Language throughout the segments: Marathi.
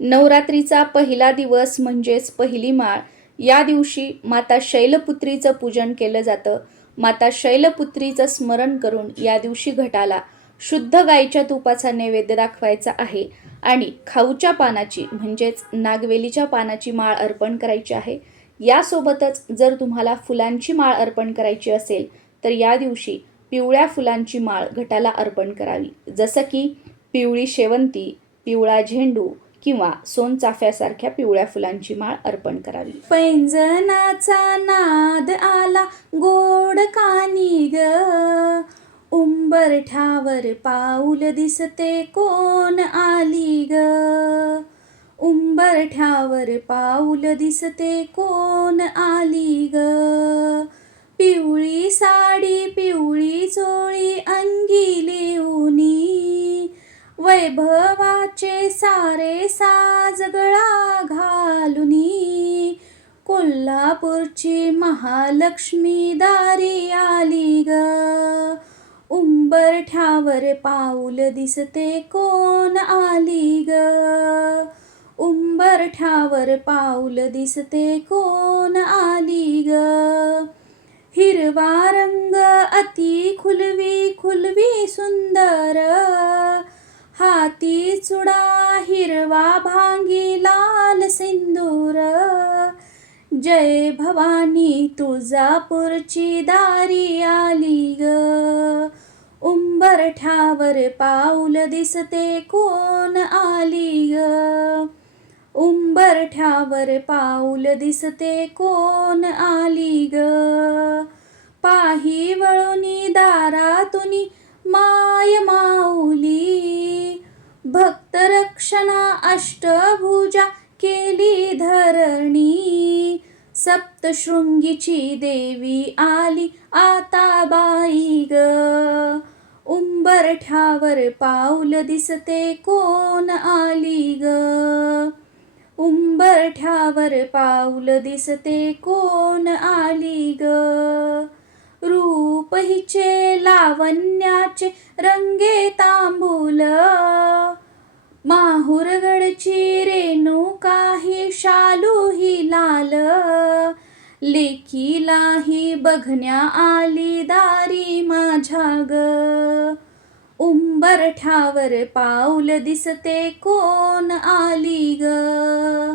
नवरात्रीचा पहिला दिवस म्हणजेच पहिली माळ या दिवशी माता शैलपुत्रीचं पूजन केलं जातं माता शैलपुत्रीचं स्मरण करून या दिवशी घटाला शुद्ध गाईच्या तुपाचा नैवेद्य दाखवायचा आहे आणि खाऊच्या पानाची म्हणजेच नागवेलीच्या पानाची माळ अर्पण करायची आहे यासोबतच जर तुम्हाला फुलांची माळ अर्पण करायची असेल तर या दिवशी पिवळ्या फुलांची माळ घटाला अर्पण करावी जसं की पिवळी शेवंती पिवळा झेंडू किंवा सोन चाफ्यासारख्या पिवळ्या फुलांची माळ अर्पण करावी पैंजनाचा नाद आला गोड ग उंबरठ्यावर पाऊल दिसते कोण आली ग उंबरठ्यावर पाऊल दिसते कोण आली ग पिवळी साडी पिवळी चोळी अंगी उनी वैभवाचे सारे साजगळा घालून कोल्हापूरची महालक्ष्मी दारी आली ग उंबरठ्यावर पाऊल दिसते कोण आली ग उंबरठ्यावर पाऊल दिसते कोण आली ग हिरवा रंग अति खुलवी खुलवी सुंदर हाती चुडा हिरवा भांगी लाल सिंदूर जय भवानी तुझा पुरची दारी आली ग उंबरठ्यावर पाऊल दिसते कोण आली ग उंबरठ्यावर पाऊल दिसते कोण आली पाही वळुनी दारातुनी माय माउली रक्षणा अष्टभुजा केली धरणी सप्तशृंगीची देवी आली आता बाई ग उंबरठ्यावर पाऊल दिसते कोण आली ग उंबरठ्यावर पाऊल दिसते कोण आली ग लावण्याचे रंगे तांबुल माहुरगडची रेणू काही शालू ही लाल लेकीलाही बघण्या आली दारी माझ्या ग उंबरठ्यावर पाऊल दिसते कोण आली ग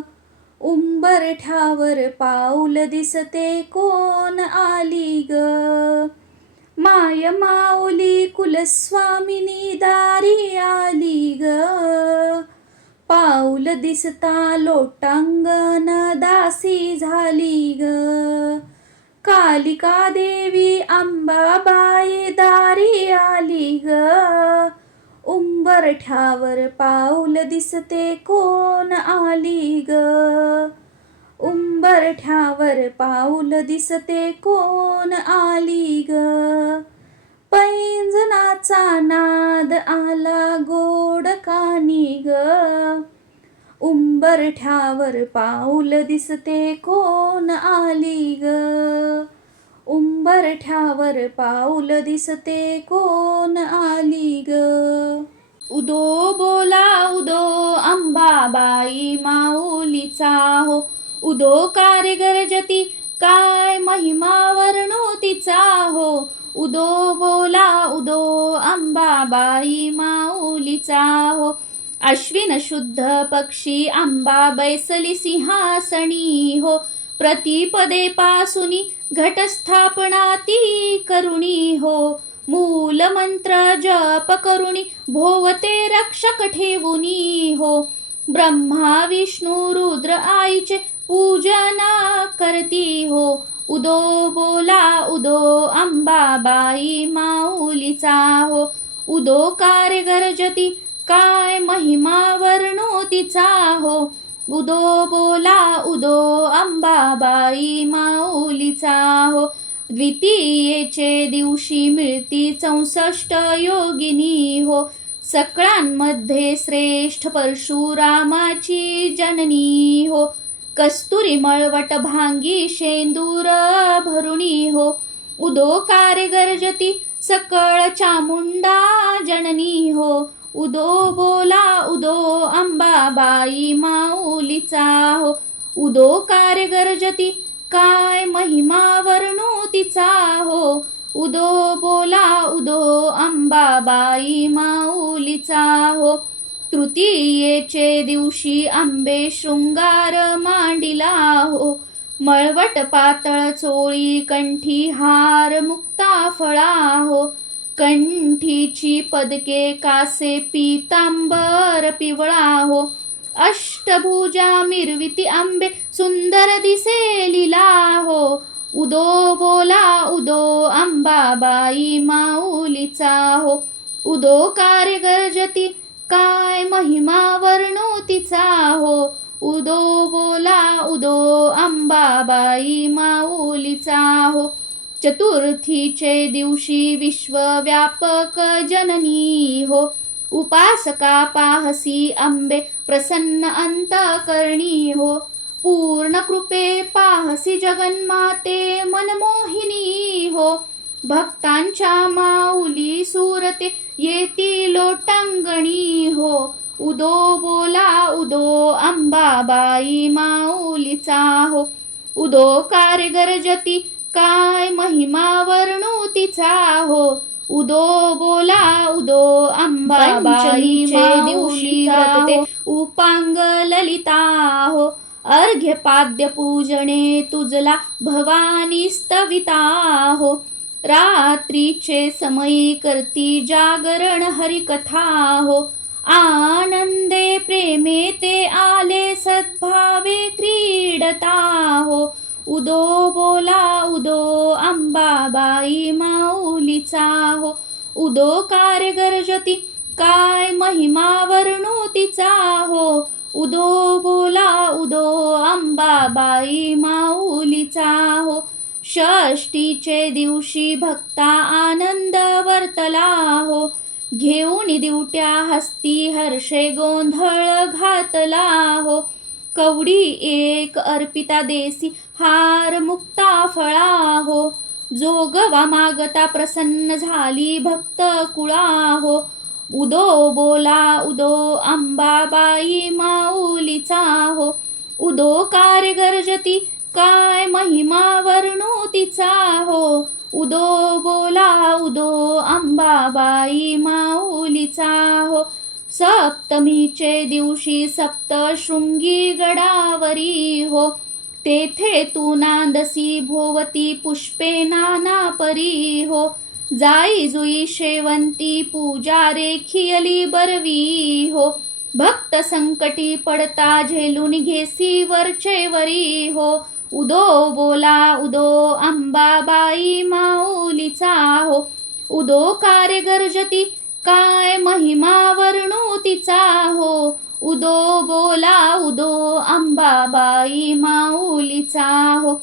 उंबरठ्यावर पाऊल दिसते कोण आली ग माय माऊली कुलस्वामिनी दारी आली ग पाऊल दिसता लोटांगण दासी झाली ग कालिका देवी अंबाबाई दारी आली ग उंबरठ्यावर पाऊल दिसते कोण आली ग उंबरठ्यावर पाऊल दिसते कोण आली ग पैंजनाचा नाद आला गोड कानी उंबरठ्यावर पाऊल दिसते कोण आली ग उंबरठ्यावर पाऊल दिसते कोण आली ग उदो बोला उदो अंबाबाई माऊलीचा हो उदो जती काय महिमा वर्णो तिचा हो उदो बोला उदो अंबाबाई बाई माऊलीचा हो अश्विन शुद्ध पक्षी आंबा बैसली सिंहासणी हो प्रतिपदे पासुनी घटस्थापना ती करुणी हो मूल मंत्र जप करुणी भोवते रक्षक ठेवुनी हो ब्रह्मा विष्णू रुद्र आईचे पूजना करती हो उदो बोला उदो अम्बाबाई माऊलिचा हो उदो कार्य गरजती काय महिमा वर्णोति हो उदो बोला उदो अम्बाबाई माऊलिचा हो द्वितीयेचे दिवशी मिळती चौसष्ट योगिनी हो श्रेष्ठ परशुरामाची जननी हो कस्तुरी मळवट भांगी शेंदूर भरुणी हो उदो कारे गर्जती सकळ चामुंडा जननी हो उदो बोला उदो अंबाबाई माऊलीचा हो उदो गरजती काय महिमा वर्णू तिचा हो उदो बोला उदो अंबाबाई माऊलीचा हो तृतीयेचे दिवशी आंबे शृंगार मांडिला हो मळवट पातळ चोळी कंठी हार मुक्ता हो कंठीची पदके कासे पीतांबर पिवळा हो अष्टभुजा मिरविती आंबे सुंदर दिसे लिला हो उदो बोला उदो आंबाबाई माऊलीचा हो उदो कार्यगरजती काय महिमा वर्णो तिचा हो उदो बोला उदो अंबाबाई माऊलीचा हो चतुर्थीचे दिवशी विश्व व्यापक जननी हो उपासका पाहसी अंबे प्रसन्न अंत करणी हो कृपे पाहसी जगन्माते मनमोहिनी हो भक्तांच्या माऊली सुरते येती लोटांगणी हो उदो बोला उदो अंबाबाई माऊलीचा हो उदो कार्य जती काय महिमा वर्णू तिचा हो उदो बोला उदो अंबाबाईचे दिवशी ललिता हो पूजने तुझला भवानी स्तविता हो रात्रीचे समयी करती जागरण हरिकथा हो आनंदे प्रेमे ते आले सद्भावे क्रीडता हो उदो बोला उदो अंबाबाई माऊलीचा हो उदो कार्य गरजती काय महिमा वर्णोतीचा हो उदो बोला उदो अंबाबाई माऊलीचा हो षष्टीचे दिवशी भक्ता आनंद वर्तला हो घेऊन दिवट्या हस्ती हर्षे गोंधळ घातला हो कवडी एक अर्पिता देसी हार मुक्ता फळा हो जोगवा मागता प्रसन्न झाली भक्त हो, उदो बोला उदो अंबाबाई माऊलीचा हो उदो कार्य गरजती काय महिमा वर्णू तिचा हो उदो बोला उदो अंबाबाई माऊलीचा हो सप्तमीचे दिवशी सप्तशृंगी गडावरी हो तेथे तू नांदसी भोवती पुष्पे नाना परी हो जाई जुई शेवंती पूजा रेखियली बरवी हो भक्त संकटी पडता झेलून घेसी वरचे वरी हो उदो बोला उदो अंबाबाई माऊलीचा हो उदो कार्य गर्जती काय महिमा वर्णू तिचा हो उदो बोला उदो अंबाबाई माऊलीचा हो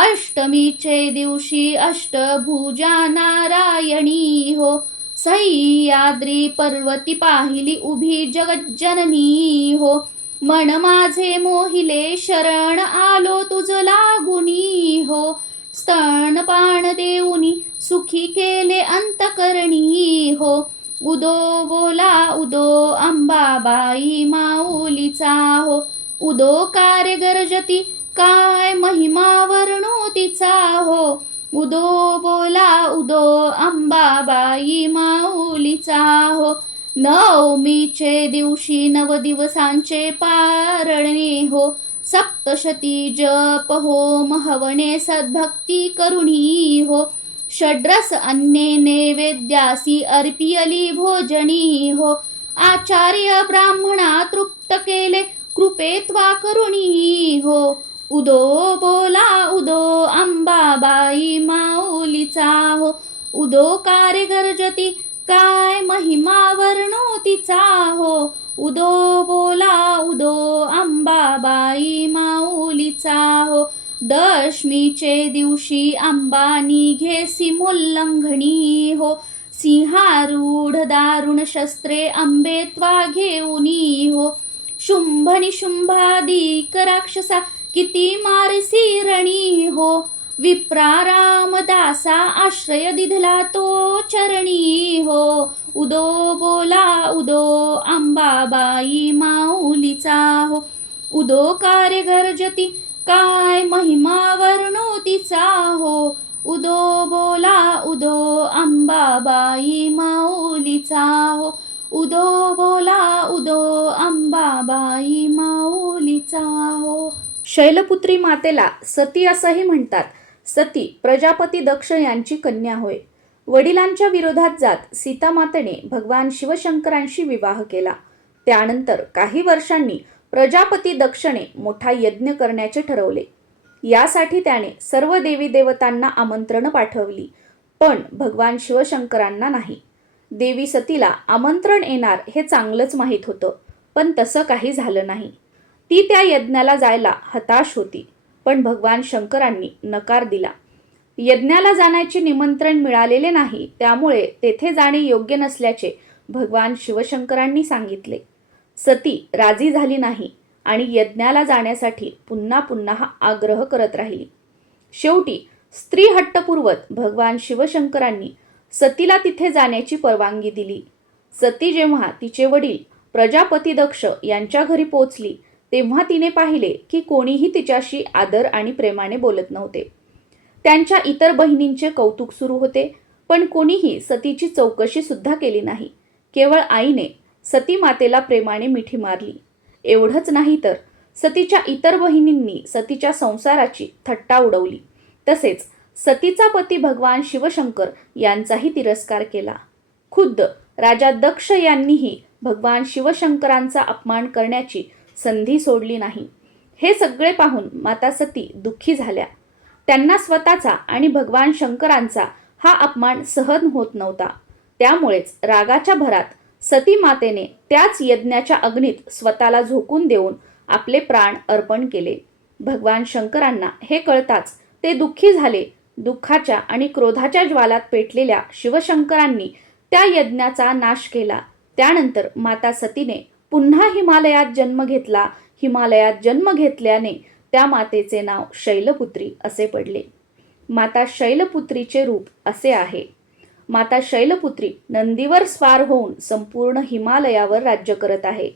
अष्टमीचे दिवशी अष्टभुजा नारायणी हो सैयाद्री पर्वती पाहिली उभी जगज्जननी हो मन माझे मोहिले शरण आलो तुझ लागुनी हो स्तण देऊनी सुखी केले अंतकरणी हो उदो बोला उदो अंबाबाई माऊलीचा हो उदो कार्य गर्जती काय महिमा वर्णो तिचा हो उदो बोला उदो अंबाबाई माऊलीचा हो नवमीचे दिवशी नव दिवसांचे पारणे हो सप्तशती जप होम हवणे सद्भक्ती करुणी हो अन्ये अन्ने ने अर्पी अर्पियली भोजनी हो आचार्य ब्राह्मणा तृप्त केले कृपे करुणी हो, उदो बोला उदो अंबाबाई माऊलीचा हो उदो कार्य गरजती काय महिमा वर्णो तिचा हो उदो बोला उदो अंबाबाई माऊलीचा हो दशमीचे दिवशी अंबानी घेसी मुल्लघणी हो सिंहारूढ दारुण शस्त्रे अंबेत्वा त्वा घेऊनी हो शुंभनि शुंभादी राक्षसा किती किती रणी हो विप्राराम दासा आश्रय दिधला तो चरणी हो उदो बोला उदो आंबाबाई माऊलीचा हो उदो कार्य काय महिमा हो उदो बोला उदो अंबाबाई माऊलीचा हो उदो बोला उदो अंबाबाई माऊलीचा हो शैलपुत्री मातेला सती असंही म्हणतात सती प्रजापती दक्ष यांची कन्या होय वडिलांच्या विरोधात जात सीतामातेने भगवान शिवशंकरांशी विवाह केला त्यानंतर काही वर्षांनी प्रजापती दक्षने मोठा यज्ञ करण्याचे ठरवले यासाठी त्याने सर्व देवी देवतांना आमंत्रण पाठवली पण भगवान शिवशंकरांना नाही देवी सतीला आमंत्रण येणार हे चांगलंच माहीत होतं पण तसं काही झालं नाही ती त्या यज्ञाला जायला हताश होती पण भगवान शंकरांनी नकार दिला यज्ञाला जाण्याचे निमंत्रण मिळालेले नाही त्यामुळे तेथे जाणे योग्य नसल्याचे भगवान शिवशंकरांनी सांगितले सती राजी झाली नाही आणि यज्ञाला जाण्यासाठी पुन्हा पुन्हा आग्रह करत राहिली शेवटी स्त्री हट्टपूर्वत भगवान शिवशंकरांनी सतीला तिथे जाण्याची परवानगी दिली सती जेव्हा तिचे वडील प्रजापती दक्ष यांच्या घरी पोचली तेव्हा तिने पाहिले की कोणीही तिच्याशी आदर आणि प्रेमाने बोलत नव्हते त्यांच्या इतर बहिणींचे कौतुक सुरू होते पण कोणीही सतीची चौकशी सुद्धा केली नाही केवळ आईने सती मातेला प्रेमाने मिठी मारली एवढंच नाही तर सतीच्या इतर बहिणींनी सतीच्या संसाराची थट्टा उडवली तसेच सतीचा पती भगवान शिवशंकर यांचाही तिरस्कार केला खुद्द राजा दक्ष यांनीही भगवान शिवशंकरांचा अपमान करण्याची संधी सोडली नाही हे सगळे पाहून माता सती दुःखी झाल्या त्यांना स्वतःचा आणि भगवान शंकरांचा हा अपमान सहन होत नव्हता त्यामुळेच रागाच्या भरात सती मातेने त्याच यज्ञाच्या अग्नीत स्वतःला झोकून देऊन आपले प्राण अर्पण केले भगवान शंकरांना हे कळताच ते दुःखी झाले दुःखाच्या आणि क्रोधाच्या ज्वालात पेटलेल्या शिवशंकरांनी त्या यज्ञाचा नाश केला त्यानंतर माता सतीने पुन्हा हिमालयात जन्म घेतला हिमालयात जन्म घेतल्याने त्या मातेचे नाव शैलपुत्री असे पडले माता शैलपुत्रीचे रूप असे आहे माता शैलपुत्री नंदीवर स्वार होऊन संपूर्ण हिमालयावर राज्य करत आहे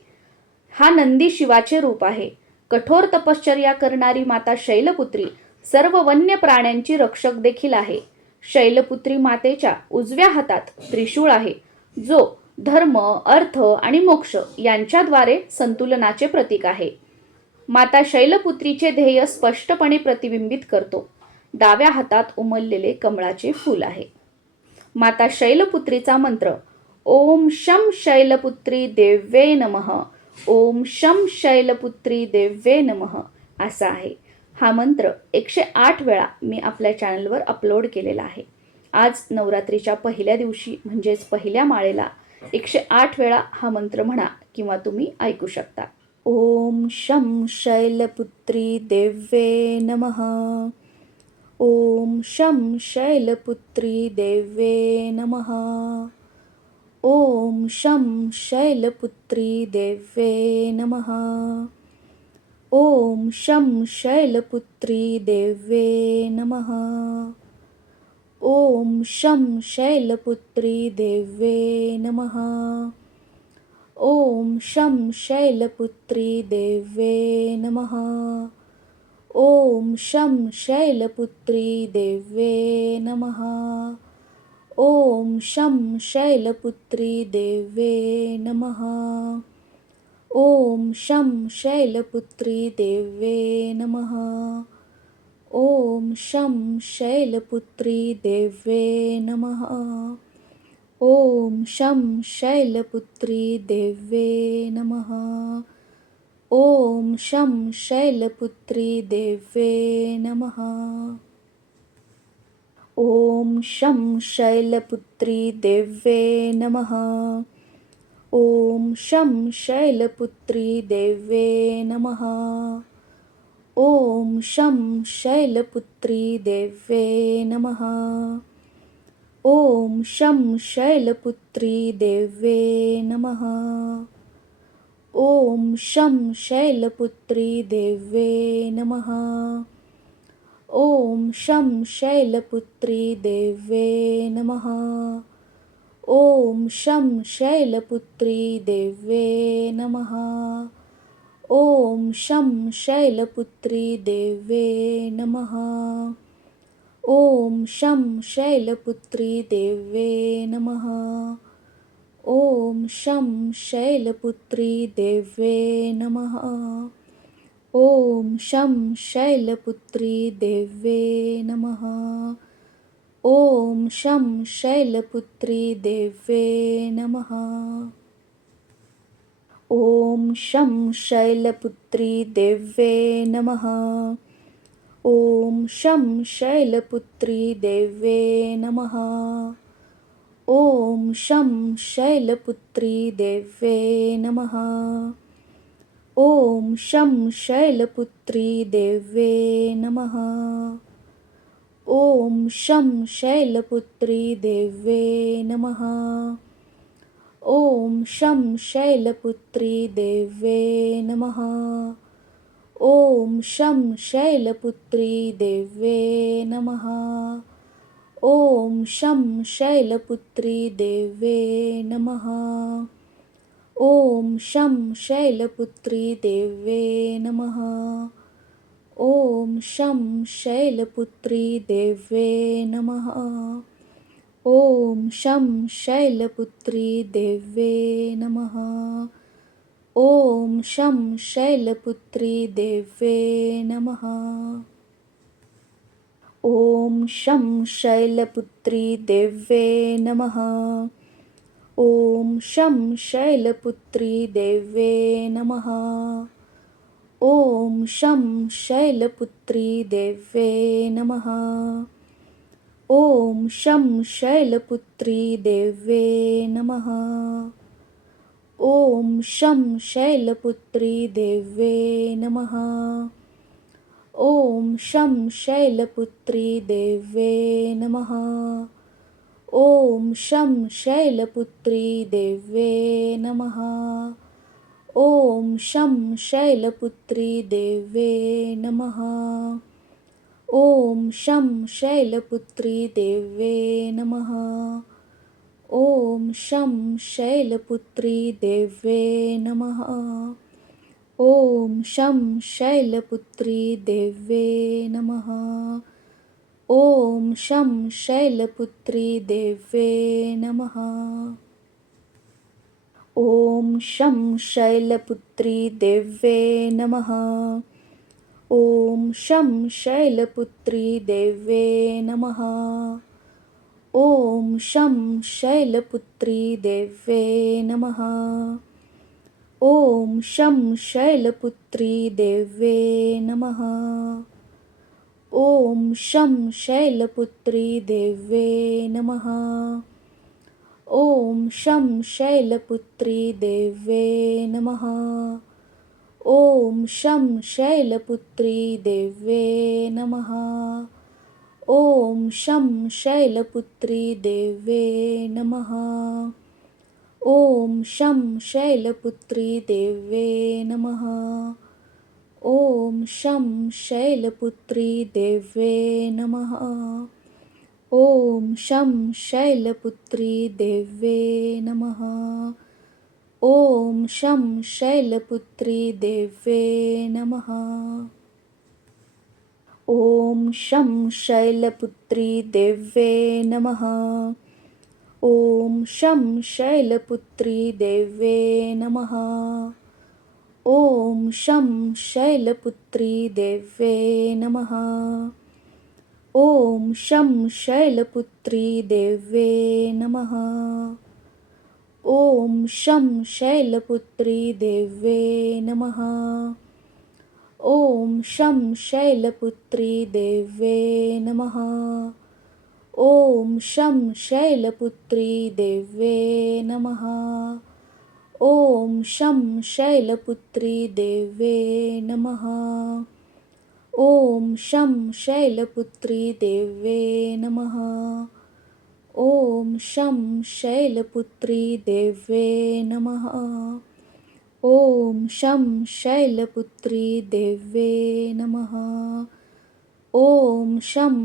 हा नंदी शिवाचे रूप आहे कठोर तपश्चर्या करणारी माता शैलपुत्री सर्व वन्य प्राण्यांची रक्षक देखील आहे शैलपुत्री मातेच्या उजव्या हातात त्रिशूळ आहे जो धर्म अर्थ आणि मोक्ष यांच्याद्वारे संतुलनाचे प्रतीक आहे माता शैलपुत्रीचे ध्येय स्पष्टपणे प्रतिबिंबित करतो डाव्या हातात उमललेले कमळाचे फूल आहे माता शैलपुत्रीचा मंत्र ओम शम शैलपुत्री देव्ये नम ओम शम शैलपुत्री देव्ये नम असा आहे हा मंत्र एकशे आठ वेळा मी आपल्या चॅनलवर अपलोड केलेला आहे आज नवरात्रीच्या पहिल्या दिवशी म्हणजेच पहिल्या माळेला एकशे आठ वेळा हा मंत्र म्हणा किंवा तुम्ही ऐकू शकता ओम शम शैलपुत्री नमः नम शैलपुत्री शैलपुत्री नम शैलपुत्री देव्ये नम शैलपुत्री देव्ये नमः ॐ शं देव्ये नमः ॐ शं देव्ये नमः ॐ शं देव्ये नमः ॐ शं देव्ये नमः ॐ शं देव्ये नमः ॐ शं देव्ये नमः ॐ शं देव्ये नमः ॐ शं देव्ये नमः ॐ शं देव्ये नमः ॐ शं देव्ये नमः ॐ शं देव्ये नमः ॐ शं देव्ये नमः ॐ शं देव्ये नमः ॐ शं देव्ये नमः ॐ शं देव्ये नमः ॐ शं देवे नमः ॐ शं देवे नमः ॐ शं देवे नमः ॐ शं देवे नमः ॐ शं देवे नमः ॐ शं शैलपुत्री देव्ये नमः ॐ शं शैलपुत्री देव्ये नमः ॐ शं शैलपुत्री देव्ये नमः ॐ शं शैलपुत्री देव्ये नमः ॐ शं शैलपुत्री देव्ये नमः ॐ शं शैलपुत्रीदेवे नमः ॐ शं शैलपुत्रीदेवे नमः ॐ शं शैलपुत्रीदेवे नमः ॐ शं शैलपुत्रीदेवे नमः ॐ शं शैलपुत्रीदेवे नमः ॐ शं देव्ये नमः ॐ शं देव्ये नमः ॐ शं देव्ये नमः ॐ शं देव्ये नमः ॐ शं देव्ये नमः ॐ शं देव्ये नमः ॐ शं देव्ये नमः ॐ शं देव्ये नमः ॐ शं देव्ये नमः ॐ शं देव्ये नमः ॐ शं देव्ये नमः ॐ शं देव्ये नमः ॐ शं देव्ये नमः ॐ शं देव्ये नमः ॐ शं देव्ये नमः ॐ शं देव्ये नमः ॐ शं देव्ये नमः ॐ शं देव्ये नमः ॐ शं देव्ये नमः ॐ शं देव्ये नमः ॐ शं देव्ये नमः ॐ शं देव्ये नमः ॐ शं देव्ये नमः ॐ शं देव्ये नमः ॐ शं देव्ये नमः ॐ शं देव्ये नमः ॐ शं देव्ये नमः ॐ शं देव्ये नमः ॐ शं देव्ये नमः ॐ शं देव्ये नमः ॐ शं देव्ये नमः ॐ शं देव्ये नमः ॐ शं देव्ये नमः ॐ शं देव्ये नमः ॐ शं देव्ये नमः ॐ शं देव्ये नमः ॐ शं देव्ये नमः ॐ शं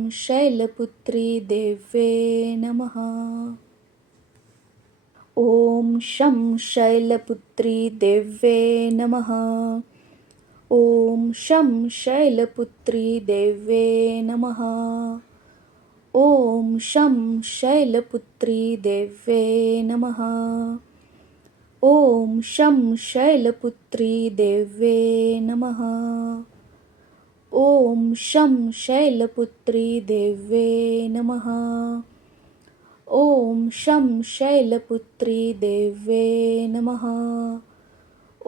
देव्ये नमः ॐ शं देव्ये नमः ॐ शं देव्ये नमः ॐ शं देव्ये नमः ॐ शं देव्ये नमः ॐ शं देव्ये नमः ॐ शं देव्ये नमः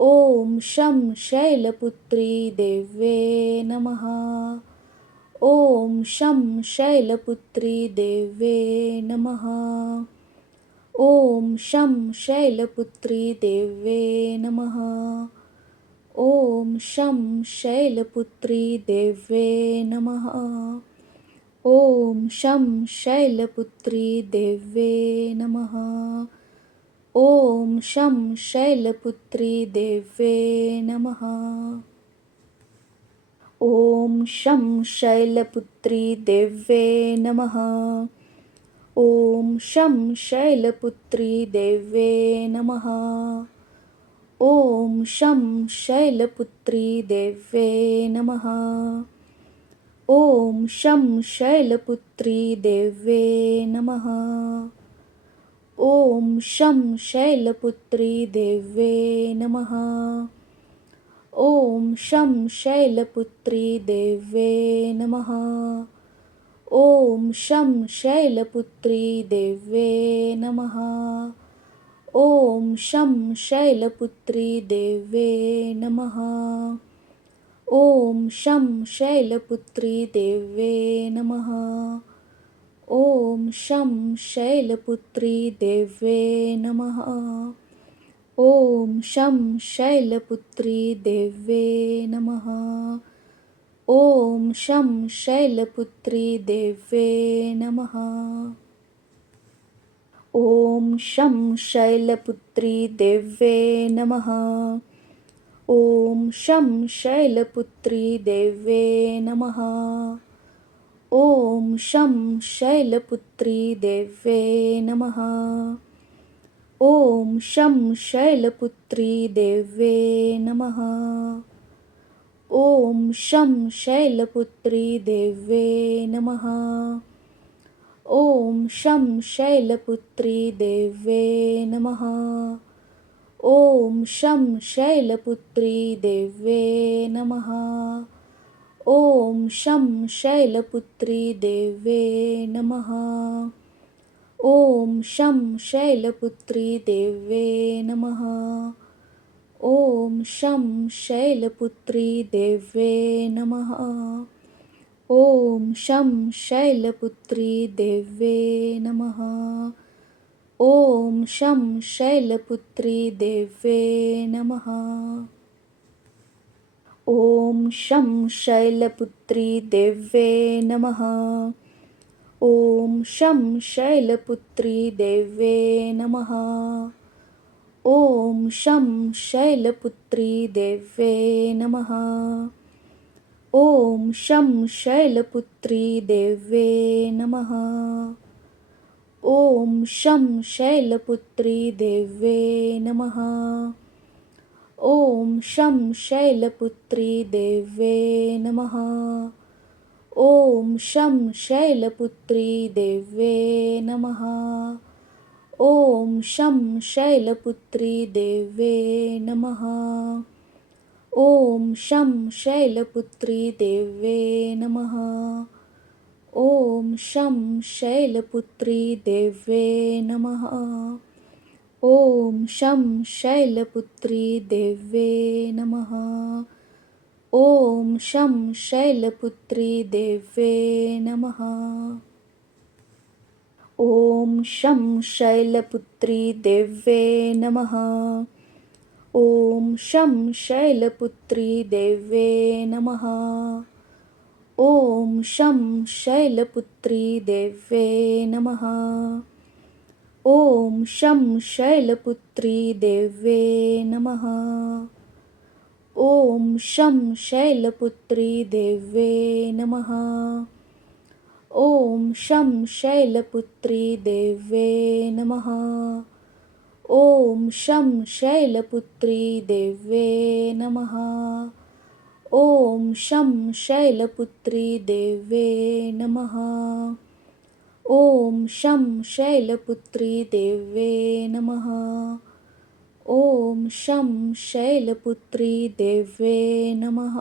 ॐ शं देव्ये नमः ॐ शं देवे नमः ॐ शं देवे नमः ॐ शं देवे नमः ॐ शं देवे नमः ॐ शं देवे नमः ॐ शं देव्ये नमः ॐ शं देव्ये नमः ॐ शं देव्ये नमः ॐ शं देव्ये नमः ॐ शं देव्ये नमः ॐ शं शैलपुत्रीदेवे नमः ॐ शं शैलपुत्रीदेवे नमः ॐ शं शैलपुत्रीदेवे नमः ॐ शं शैलपुत्रीदेवे नमः ॐ शं शैलपुत्रीदेवे नमः ॐ शं देव्ये नमः ॐ शं देव्ये नमः ॐ शं देव्ये नमः ॐ शं देव्ये नमः ॐ शं देव्ये नमः ॐ शं देव्ये नमः ॐ शं देव्ये नमः ॐ शं देव्ये नमः ॐ शं देव्ये नमः ॐ शं देव्ये नमः ॐ शं देव्ये नमः ॐ शं देव्ये नमः ॐ शं देव्ये नमः ॐ शं देव्ये नमः ॐ शं देव्ये नमः ॐ शं शैलपुत्रीदेवे नमः ॐ शं शैलपुत्रीदेवे नमः ॐ शं शैलपुत्रीदेवे नमः ॐ शं शैलपुत्रीदेवे नमः ॐ शं शैलपुत्रीदेवे नमः ॐ शं देव्ये नमः ॐ शं देव्ये नमः ॐ शं देव्ये नमः ॐ शं देव्ये नमः ॐ शं देव्ये नमः ॐ शं देव्ये नमः ॐ शं देव्ये नमः ॐ शं देव्ये नमः ॐ शं देव्ये नमः ॐ शं देव्ये नमः ॐ शं देव्ये नमः ॐ शं देव्ये नमः ॐ शं देव्ये नमः ॐ शं देव्ये नमः ॐ शं देव्ये नमः ॐ शं देव्यै नमः